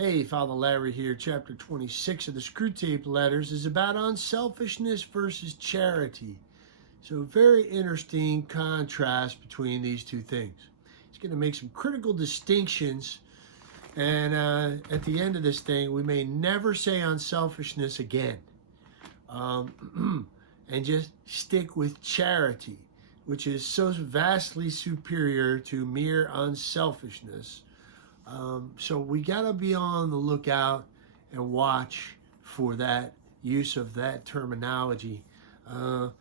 Hey, Father Larry here. Chapter 26 of the Screwtape Letters is about unselfishness versus charity. So, very interesting contrast between these two things. He's going to make some critical distinctions, and at the end of this thing, we may never say unselfishness again. And just stick with charity, which is so vastly superior to mere unselfishness. So we got to be on the lookout and watch for that use of that terminology. The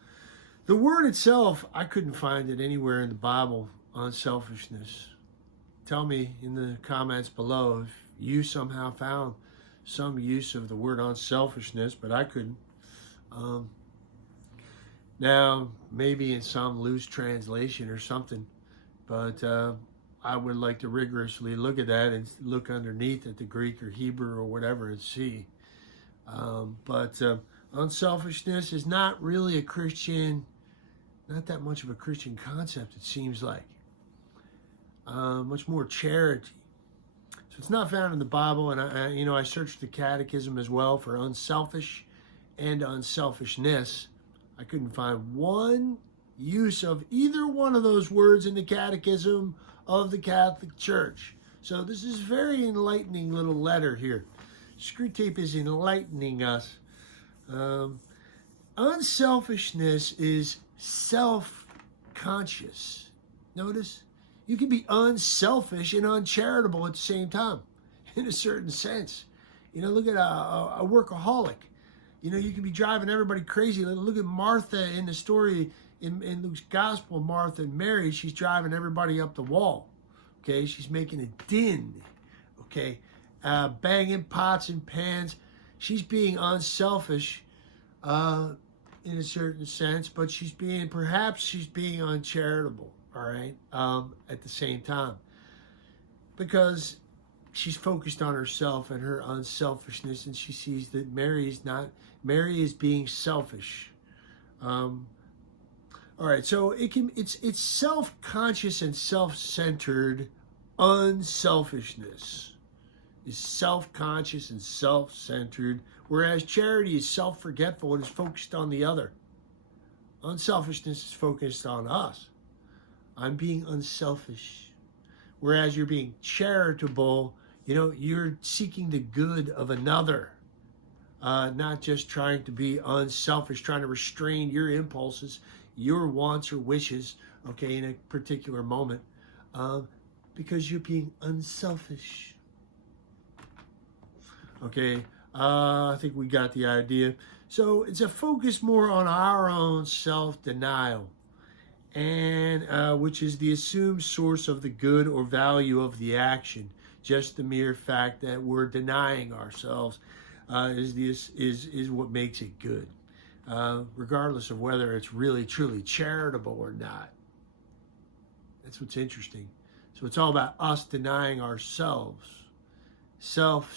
word itself, I couldn't find it anywhere in the Bible, unselfishness. Tell me in the comments below if you somehow found some use of the word unselfishness, but I couldn't. Now, maybe in some loose translation or something, but I would like to rigorously look at that and look underneath at the Greek or Hebrew or whatever and see. But unselfishness is not really a Christian, not that much of a Christian concept, it seems like. Much more charity. So it's not found in the Bible, and I searched the Catechism as well for unselfish and unselfishness. I couldn't find one use of either one of those words in the Catechism of the Catholic Church. So this is a very enlightening little letter here. Screwtape is enlightening us. Unselfishness is self-conscious. Notice, you can be unselfish and uncharitable at the same time, in a certain sense. Look at a workaholic. You can be driving everybody crazy. Look at Martha in the story in Luke's Gospel, Martha and Mary. She's driving everybody up the wall. Okay, she's making a din. Okay, banging pots and pans. She's being unselfish in a certain sense, but perhaps she's being uncharitable. All right, at the same time, because she's focused on herself and her unselfishness, and she sees that Mary is being selfish. All right, so it's self-conscious and self-centered unselfishness. Is self-conscious and self-centered, whereas charity is self-forgetful and is focused on the other. Unselfishness is focused on us. I'm being unselfish. Whereas you're being charitable, you're seeking the good of another. Not just trying to be unselfish, trying to restrain your impulses, your wants or wishes, okay, in a particular moment, because you're being unselfish. Okay, I think we got the idea. So it's a focus more on our own self-denial, and which is the assumed source of the good or value of the action. Just the mere fact that we're denying ourselves is what makes it good, regardless of whether it's really truly charitable or not. That's what's interesting. So it's all about us denying ourselves. Self.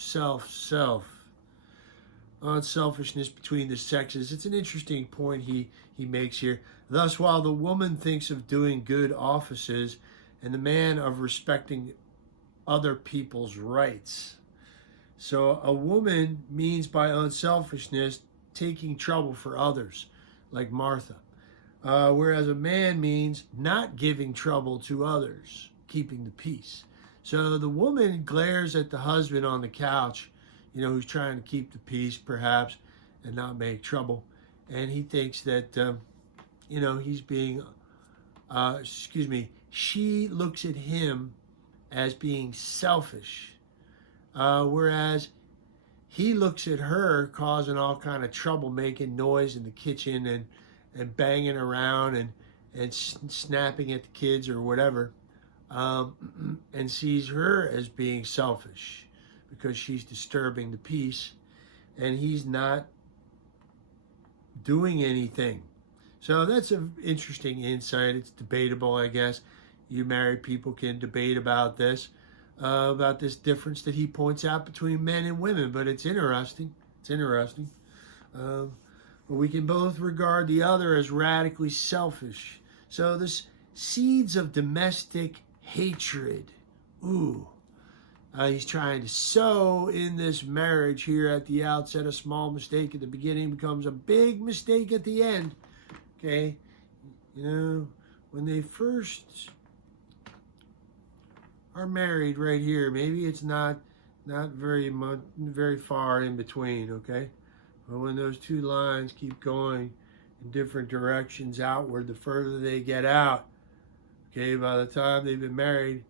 Unselfishness between the sexes. It's an interesting point he makes here. Thus, while the woman thinks of doing good offices and the man of respecting other people's rights. So a woman means by unselfishness taking trouble for others, like Martha. Whereas a man means not giving trouble to others, keeping the peace. So the woman glares at the husband on the couch, who's trying to keep the peace perhaps and not make trouble. And he thinks that, he's being, she looks at him as being selfish. Whereas he looks at her causing all kind of trouble, making noise in the kitchen and banging around and snapping at the kids or whatever, and sees her as being selfish because she's disturbing the peace and he's not doing anything. So that's an interesting insight. It's debatable, I guess. You married people can debate about this difference that he points out between men and women, but it's interesting. But we can both regard the other as radically selfish. So this seeds of domestic hatred. Ooh, He's trying to sow in this marriage here at the outset. A small mistake at the beginning becomes a big mistake at the end. Okay? You know, when they first are married right here, maybe it's not very far in between, okay? But when those two lines keep going in different directions outward, the further they get out, okay, by the time they've been married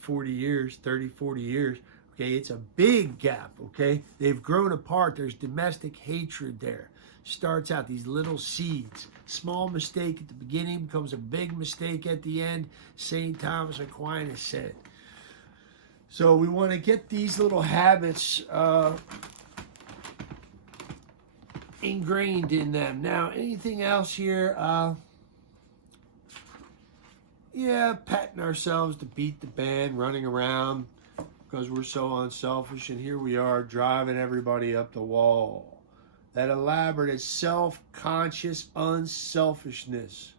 40 years, 30, 40 years, okay, it's a big gap, okay? They've grown apart. There's domestic hatred there. Starts out these little seeds. Small mistake at the beginning becomes a big mistake at the end. St. Thomas Aquinas said. So we want to get these little habits ingrained in them. Now, anything else here? Yeah, patting ourselves to beat the band, running around because we're so unselfish, and here we are driving everybody up the wall. That elaborate self-conscious unselfishness.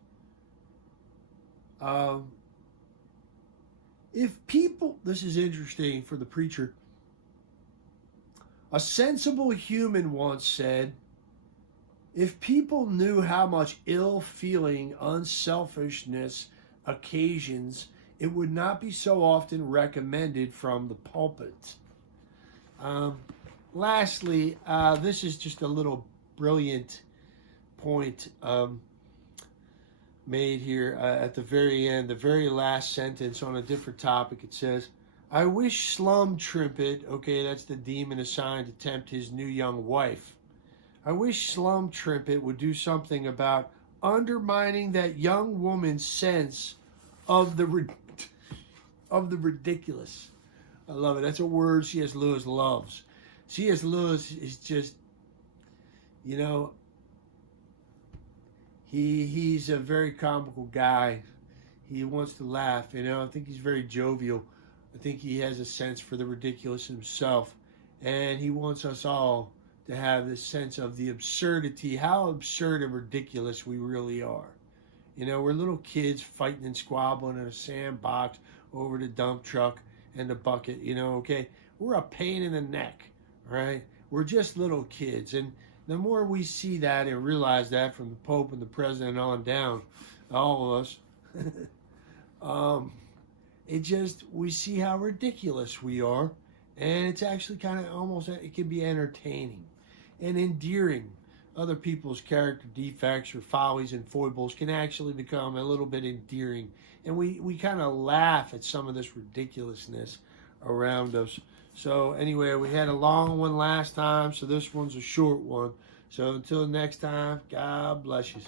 If people, this is interesting for the preacher. A sensible human once said, if people knew how much ill-feeling unselfishness occasions, it would not be so often recommended from the pulpit. Lastly, this is just a little brilliant point made here at the very end, the very last sentence on a different topic. It says, I wish Slum Trimpet, okay, that's the demon assigned to tempt his new young wife. I wish Slum Trimpet would do something about undermining that young woman's sense of the ridiculous. I love it. That's a word C.S. Lewis loves. C.S. Lewis is just, you know, he's a very comical guy. He wants to laugh, you know. I think he's very jovial. I think he has a sense for the ridiculous himself. And he wants us all to have this sense of the absurdity, how absurd and ridiculous we really are. You know, we're little kids fighting and squabbling in a sandbox over the dump truck and the bucket, you know, okay? We're a pain in the neck, right? We're just little kids. And the more we see that and realize that from the Pope and the President on down, all of us, we see how ridiculous we are. And it's actually kind of almost, it can be entertaining and endearing. Other people's character defects or follies and foibles can actually become a little bit endearing. And we kind of laugh at some of this ridiculousness around us. So anyway, we had a long one last time, so this one's a short one. So until next time, God bless you.